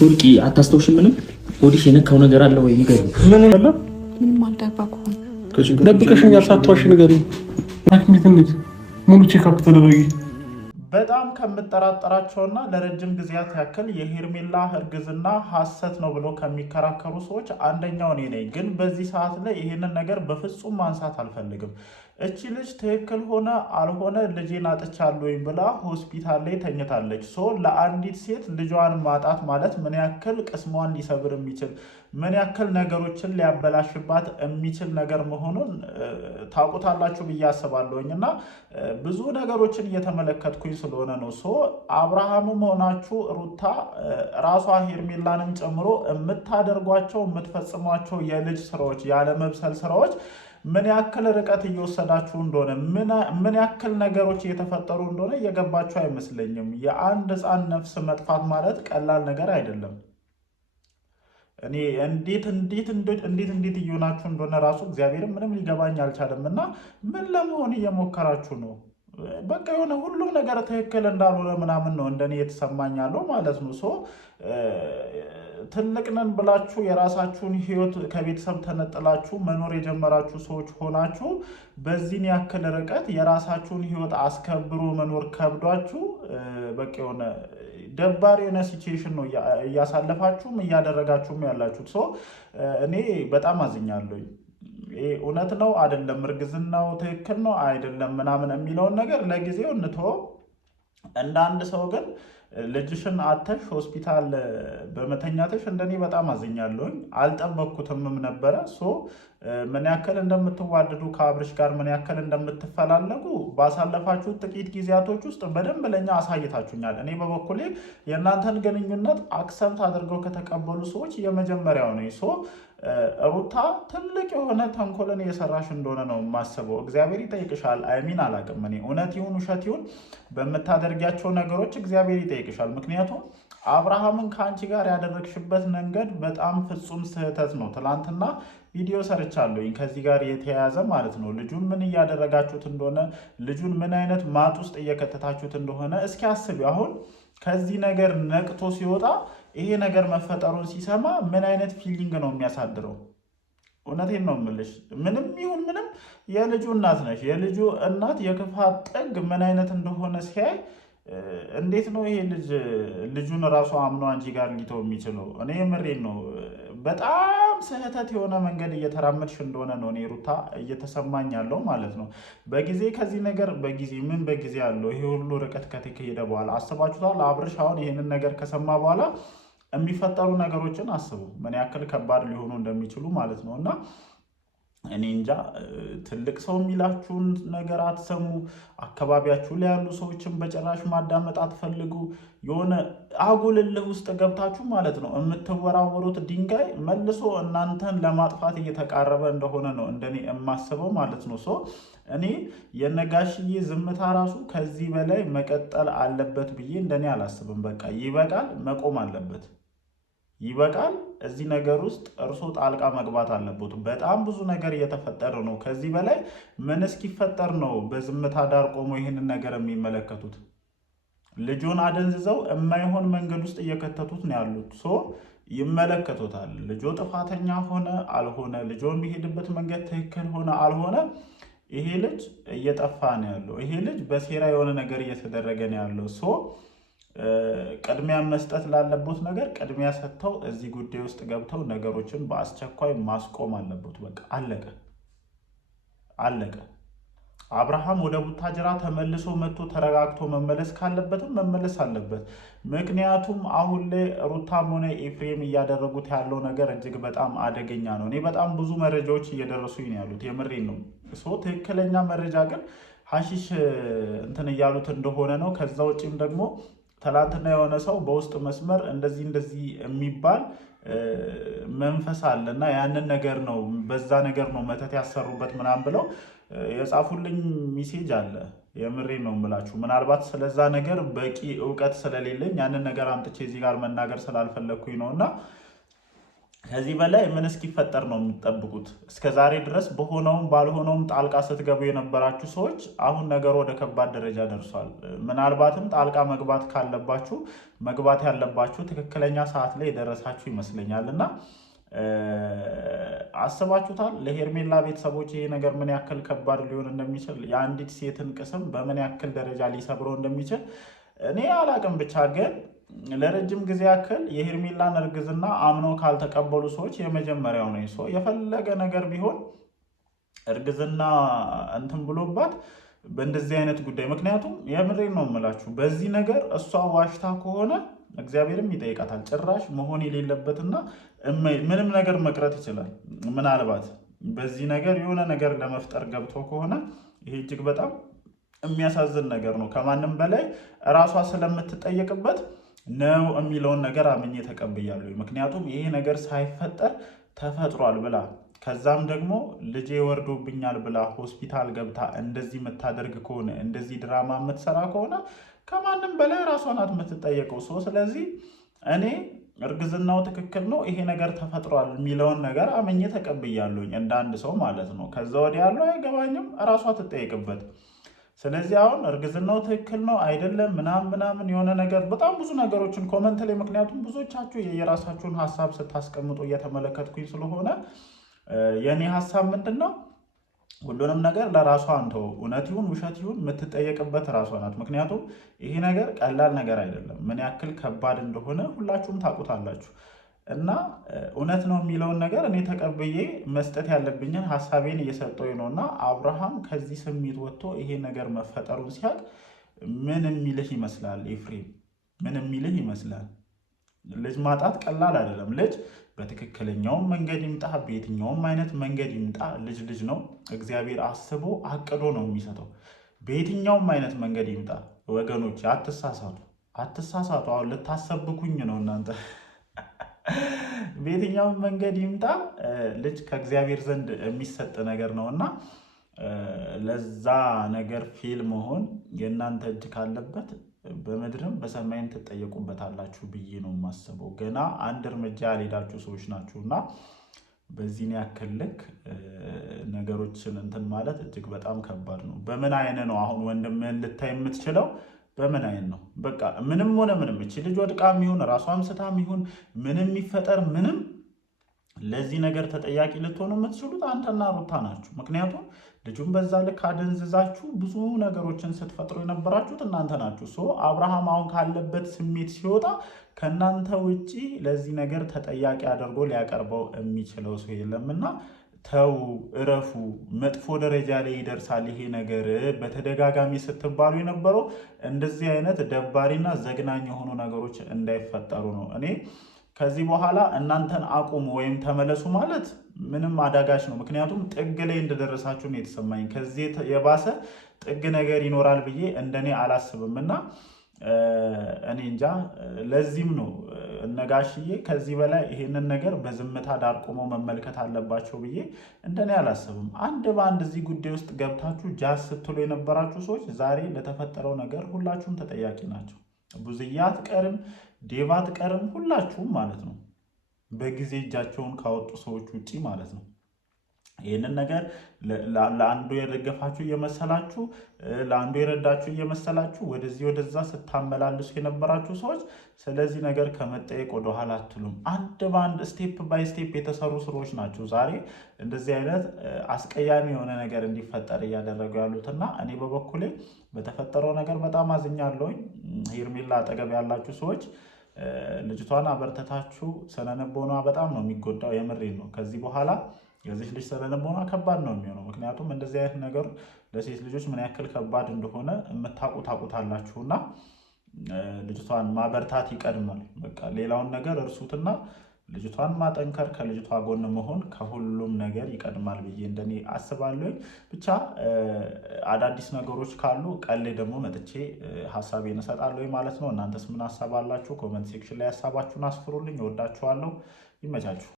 ስትወርቂ አታስታውሽም? ምንም ሆድሽ የነካው ነገር አለ ወይ? ንገሪኝ። ምን አለ? ምንም አልደበኩም። ደብቀሽኛል። ሳትዋሽ ንገሪኝ። እንዴት ሙሉ ቼክአፕ ተደረጊ። በጣም ከምጠራጠራቸውና ለረጅም ጊዜያት ያክል የሄርሜላ እርግዝና ሐሰት ነው ብሎ ከሚከራከሩ ሰዎች አንደኛው እኔ ነኝ። ግን በዚህ ሰዓት ላይ ይሄንን ነገር በፍጹም ማንሳት አልፈልግም። እቺ ልጅ ትክክል ሆነ አልሆነ ልጄን አጥቻለሁ ብላ ሆስፒታል ላይ ተኝታለች። ለአንዲት ሴት ልጇን ማጣት ማለት ምን ያክል ቅስሟን ሊሰብር የሚችል ምን ያክል ነገሮችን ሊያበላሽባት የሚችል ነገር መሆኑን ታውቁታላችሁ ብዬ አስባለሁኝ። እና ብዙ ነገሮችን እየተመለከትኩኝ ስለሆነ ነው። አብርሃምም ሆናችሁ ሩታ ራሷ ሄርሜላንም ጨምሮ የምታደርጓቸው የምትፈጽሟቸው የልጅ ስራዎች ያለመብሰል ስራዎች ምን ያክል ርቀት እየወሰዳችሁ እንደሆነ ምን ያክል ነገሮች እየተፈጠሩ እንደሆነ እየገባችሁ አይመስለኝም። የአንድ ሕፃን ነፍስ መጥፋት ማለት ቀላል ነገር አይደለም። እኔ እንዴት እየሆናችሁ እንደሆነ ራሱ እግዚአብሔርም ምንም ሊገባኝ አልቻለም። እና ምን ለመሆን እየሞከራችሁ ነው? በቃ የሆነ ሁሉም ነገር ትክክል እንዳልሆነ ምናምን ነው እንደኔ የተሰማኝ ያለው ማለት ነው። ትልቅ ነን ብላችሁ የራሳችሁን ህይወት ከቤተሰብ ተነጥላችሁ መኖር የጀመራችሁ ሰዎች ሆናችሁ በዚህን ያክል ርቀት የራሳችሁን ህይወት አስከብሮ መኖር ከብዷችሁ በቃ የሆነ ደባሪ የሆነ ሲቹዌሽን ነው እያሳለፋችሁም እያደረጋችሁም ያላችሁት። እኔ በጣም አዝኛለሁ። እውነት ነው አይደለም፣ እርግዝናው ትክክል ነው አይደለም ምናምን የሚለውን ነገር ለጊዜው እንተወው። እንደ አንድ ሰው ግን ልጅሽን አተሽ ሆስፒታል በመተኛተሽ እንደኔ በጣም አዝኛለሁኝ። አልጠበቅኩትምም ነበረ። ምን ያክል እንደምትዋደዱ ከአብርሽ ጋር ምን ያክል እንደምትፈላለጉ ባሳለፋችሁ ጥቂት ጊዜያቶች ውስጥ በደንብ ለኛ አሳይታችሁኛል። እኔ በበኩሌ የእናንተን ግንኙነት አክሰብት አድርገው ከተቀበሉ ሰዎች የመጀመሪያው ነኝ። ሩታ ትልቅ የሆነ ተንኮልን እየሰራሽ እንደሆነ ነው የማስበው። እግዚአብሔር ይጠይቅሻል። አይሚን አላቅም እኔ እውነት ይሁን ውሸት ይሁን በምታደርጊያቸው ነገሮች እግዚአብሔር ይጠይቅሻል። ምክንያቱም አብርሃምን ከአንቺ ጋር ያደረግሽበት መንገድ በጣም ፍጹም ስህተት ነው። ትላንትና ቪዲዮ ሰርቻለሁኝ ከዚህ ጋር የተያያዘ ማለት ነው። ልጁን ምን እያደረጋችሁት እንደሆነ፣ ልጁን ምን አይነት ማጥ ውስጥ እየከተታችሁት እንደሆነ እስኪ አስቢ። አሁን ከዚህ ነገር ነቅቶ ሲወጣ ይሄ ነገር መፈጠሩን ሲሰማ ምን አይነት ፊሊንግ ነው የሚያሳድረው? እውነቴን ነው የምልሽ። ምንም ይሁን ምንም የልጁ እናት ነሽ። የልጁ እናት የክፋት ጥግ ምን አይነት እንደሆነ ሲያይ እንዴት ነው ይሄ ልጁን ራሱ አምኖ አንቺ ጋር ሊተው የሚችለው? እኔ ምሬን ነው። በጣም ስህተት የሆነ መንገድ እየተራመድሽ እንደሆነ ነው እኔ ሩታ እየተሰማኝ ያለው ማለት ነው። በጊዜ ከዚህ ነገር በጊዜ ያለው ይሄ ሁሉ ርቀት ከተካሄደ በኋላ አስባችሁታል? አብርሽ አሁን ይሄንን ነገር ከሰማ በኋላ የሚፈጠሩ ነገሮችን አስቡ፣ ምን ያክል ከባድ ሊሆኑ እንደሚችሉ ማለት ነው። እና እኔ እንጃ፣ ትልቅ ሰው የሚላችሁን ነገር አትሰሙ። አካባቢያችሁ ላይ ያሉ ሰዎችን በጭራሽ ማዳመጥ አትፈልጉ። የሆነ አጉልልህ ውስጥ ገብታችሁ ማለት ነው የምትወራወሩት ድንጋይ መልሶ እናንተን ለማጥፋት እየተቃረበ እንደሆነ ነው እንደኔ የማስበው ማለት ነው። እኔ የነጋሽዬ ዝምታ ራሱ ከዚህ በላይ መቀጠል አለበት ብዬ እንደኔ አላስብም። በቃ ይበቃል፣ መቆም አለበት። ይበቃል። እዚህ ነገር ውስጥ እርሶ ጣልቃ መግባት አለበት። በጣም ብዙ ነገር እየተፈጠረ ነው። ከዚህ በላይ ምን እስኪፈጠር ነው በዝምታ ዳር ቆሞ ይህንን ነገር የሚመለከቱት? ልጁን አደንዝዘው የማይሆን መንገድ ውስጥ እየከተቱት ነው ያሉት። ይመለከቱታል። ልጆ ጥፋተኛ ሆነ አልሆነ፣ ልጆ የሚሄድበት መንገድ ትክክል ሆነ አልሆነ፣ ይሄ ልጅ እየጠፋ ነው ያለው። ይሄ ልጅ በሴራ የሆነ ነገር እየተደረገ ነው ያለው። ቅድሚያ መስጠት ላለበት ነገር ቅድሚያ ሰጥተው እዚህ ጉዳይ ውስጥ ገብተው ነገሮችን በአስቸኳይ ማስቆም አለበት። በቃ አለቀ። አብርሃም ወደ ቡታጅራ ተመልሶ መጥቶ ተረጋግቶ መመለስ ካለበትም መመለስ አለበት። ምክንያቱም አሁን ላይ ሩታም ሆነ ኤፍሬም እያደረጉት ያለው ነገር እጅግ በጣም አደገኛ ነው። እኔ በጣም ብዙ መረጃዎች እየደረሱኝ ነው ያሉት፣ የምሬን ነው። ትክክለኛ መረጃ ግን ሀሺሽ እንትን እያሉት እንደሆነ ነው። ከዛ ውጭም ደግሞ ትላንትና የሆነ ሰው በውስጥ መስመር እንደዚህ የሚባል መንፈስ አለ እና ያንን ነገር ነው በዛ ነገር ነው መተት ያሰሩበት ምናምን ብለው የጻፉልኝ ሜሴጅ አለ። የምሬን ነው የምላችሁ። ምናልባት ስለዛ ነገር በቂ እውቀት ስለሌለኝ ያንን ነገር አምጥቼ እዚህ ጋር መናገር ስላልፈለግኩኝ ነው። እና ከዚህ በላይ ምን እስኪፈጠር ነው የምትጠብቁት? እስከ ዛሬ ድረስ በሆነውም ባልሆነውም ጣልቃ ስትገቡ የነበራችሁ ሰዎች አሁን ነገሩ ወደ ከባድ ደረጃ ደርሷል። ምናልባትም ጣልቃ መግባት ካለባችሁ መግባት ያለባችሁ ትክክለኛ ሰዓት ላይ የደረሳችሁ ይመስለኛል። እና አስባችሁታል? ለሄርሜላ ቤተሰቦች ይሄ ነገር ምን ያክል ከባድ ሊሆን እንደሚችል፣ የአንዲት ሴትን ቅስም በምን ያክል ደረጃ ሊሰብረው እንደሚችል እኔ አላቅም። ብቻ ግን ለረጅም ጊዜ ያክል የሄርሜላን እርግዝና አምነው ካልተቀበሉ ሰዎች የመጀመሪያው ነው። ሰው የፈለገ ነገር ቢሆን እርግዝና እንትን ብሎባት በእንደዚህ አይነት ጉዳይ፣ ምክንያቱም የምሬን ነው የምላችሁ፣ በዚህ ነገር እሷ ዋሽታ ከሆነ እግዚአብሔርም ይጠይቃታል። ጭራሽ መሆን የሌለበትና ምንም ነገር መቅረት ይችላል። ምናልባት በዚህ ነገር የሆነ ነገር ለመፍጠር ገብቶ ከሆነ ይሄ እጅግ በጣም የሚያሳዝን ነገር ነው። ከማንም በላይ እራሷ ስለምትጠየቅበት ነው የሚለውን ነገር አምኜ ተቀብያለሁ። ምክንያቱም ይሄ ነገር ሳይፈጠር ተፈጥሯል ብላ ከዛም ደግሞ ልጄ ወርዶብኛል ብላ ሆስፒታል ገብታ እንደዚህ የምታደርግ ከሆነ እንደዚህ ድራማ የምትሰራ ከሆነ ከማንም በላይ ራሷ ናት የምትጠየቀው። ስለዚህ እኔ እርግዝናው ትክክል ነው፣ ይሄ ነገር ተፈጥሯል የሚለውን ነገር አምኜ ተቀብያለሁኝ እንደ አንድ ሰው ማለት ነው። ከዛ ወዲያ ያለው አይገባኝም፣ እራሷ ትጠየቅበት። ስለዚህ አሁን እርግዝናው ትክክል ነው አይደለም ምናምን የሆነ ነገር በጣም ብዙ ነገሮችን ኮመንት ላይ፣ ምክንያቱም ብዙዎቻችሁ የራሳችሁን ሀሳብ ስታስቀምጡ እየተመለከትኩኝ ስለሆነ የኔ ሀሳብ ምንድን ነው? ሁሉንም ነገር ለራሷ አንተው፣ እውነት ይሁን ውሸት ይሁን የምትጠየቅበት ራሷ ናት። ምክንያቱም ይሄ ነገር ቀላል ነገር አይደለም፣ ምን ያክል ከባድ እንደሆነ ሁላችሁም ታውቁታላችሁ። እና እውነት ነው የሚለውን ነገር እኔ ተቀብዬ መስጠት ያለብኝን ሀሳቤን እየሰጠኝ ነው። እና አብርሃም ከዚህ ስሜት ወጥቶ ይሄ ነገር መፈጠሩን ሲያውቅ ምን የሚልህ ይመስላል? ኤፍሬም ምን የሚልህ ይመስላል? ልጅ ማጣት ቀላል አይደለም። ልጅ በትክክለኛውም መንገድ ይምጣ፣ በየትኛውም አይነት መንገድ ይምጣ፣ ልጅ ነው። እግዚአብሔር አስቦ አቅዶ ነው የሚሰጠው። በየትኛውም አይነት መንገድ ይምጣ ወገኖች፣ አትሳሳቱ። አሁን ልታሰብኩኝ ነው እናንተ። በየትኛውም መንገድ ይምጣ ልጅ ከእግዚአብሔር ዘንድ የሚሰጥ ነገር ነው እና ለዛ ነገር ፌል መሆን የእናንተ እጅ ካለበት በምድርም በሰማይም ትጠየቁበታላችሁ ብዬ ነው የማስበው። ገና አንድ እርምጃ ያልሄዳችሁ ሰዎች ናችሁ እና በዚህን ያክል ልክ ነገሮችን እንትን ማለት እጅግ በጣም ከባድ ነው። በምን አይነት ነው አሁን ወንድምህን ልታይ የምትችለው? በምን አይነት ነው? በቃ ምንም ሆነ ምንም እቺ ልጅ ወድቃም ይሁን ራሷም ስታም ይሁን ምንም ይፈጠር ምንም ለዚህ ነገር ተጠያቂ ልትሆኑ የምትችሉት አንተና ሩታ ናችሁ። ምክንያቱም ልጁን በዛ ልክ አደንዝዛችሁ ብዙ ነገሮችን ስትፈጥሩ የነበራችሁት እናንተ ናችሁ። አብርሃም አሁን ካለበት ስሜት ሲወጣ ከእናንተ ውጪ ለዚህ ነገር ተጠያቂ አድርጎ ሊያቀርበው የሚችለው ሰው የለምና ተው፣ እረፉ። መጥፎ ደረጃ ላይ ይደርሳል ይሄ ነገር በተደጋጋሚ ስትባሉ የነበረው እንደዚህ አይነት ደባሪና ዘግናኝ የሆኑ ነገሮች እንዳይፈጠሩ ነው። እኔ ከዚህ በኋላ እናንተን አቁሙ ወይም ተመለሱ ማለት ምንም አዳጋች ነው። ምክንያቱም ጥግ ላይ እንደደረሳችሁ ነው የተሰማኝ። ከዚህ የባሰ ጥግ ነገር ይኖራል ብዬ እንደኔ አላስብም እና እኔ እንጃ። ለዚህም ነው እነጋሽዬ ከዚህ በላይ ይሄንን ነገር በዝምታ ዳር ቆመው መመልከት አለባቸው ብዬ እንደኔ አላስብም። አንድ በአንድ እዚህ ጉዳይ ውስጥ ገብታችሁ ጃዝ ስትሉ የነበራችሁ ሰዎች ዛሬ ለተፈጠረው ነገር ሁላችሁም ተጠያቂ ናቸው። ብዙዬ አትቀርም፣ ዴቭ አትቀርም፣ ሁላችሁም ማለት ነው። በጊዜ እጃቸውን ካወጡ ሰዎች ውጪ ማለት ነው። ይህንን ነገር ለአንዱ የደገፋችሁ እየመሰላችሁ ለአንዱ የረዳችሁ እየመሰላችሁ ወደዚህ ወደዛ ስታመላልሱ የነበራችሁ ሰዎች ስለዚህ ነገር ከመጠየቅ ወደኋላ አትሉም። አንድ በአንድ ስቴፕ ባይ ስቴፕ የተሰሩ ስራዎች ናቸው ዛሬ እንደዚህ አይነት አስቀያሚ የሆነ ነገር እንዲፈጠር እያደረጉ ያሉትና እኔ በበኩሌ በተፈጠረው ነገር በጣም አዝኛለሁኝ። ሄርሜላ አጠገብ ያላችሁ ሰዎች ልጅቷን አበርተታችሁ፣ ስነልቦኗ በጣም ነው የሚጎዳው። የምሬን ነው። ከዚህ በኋላ የዚህ ልጅ ስነልቦኗ ከባድ ነው የሚሆነው። ምክንያቱም እንደዚህ አይነት ነገር ለሴት ልጆች ምን ያክል ከባድ እንደሆነ ታውቁታላችሁና ልጅቷን ማበርታት ይቀድማል። በቃ ሌላውን ነገር እርሱትና ልጅቷን ማጠንከር፣ ከልጅቷ ጎን መሆን ከሁሉም ነገር ይቀድማል ብዬ እንደኔ አስባለሁ። ብቻ አዳዲስ ነገሮች ካሉ ቀሌ ደግሞ መጥቼ ሀሳቤን እሰጣለሁ ማለት ነው። እናንተስ ምን ሀሳብ አላችሁ? ኮመንት ሴክሽን ላይ ሀሳባችሁን አስፍሩልኝ። እወዳችኋለሁ። ይመቻችሁ።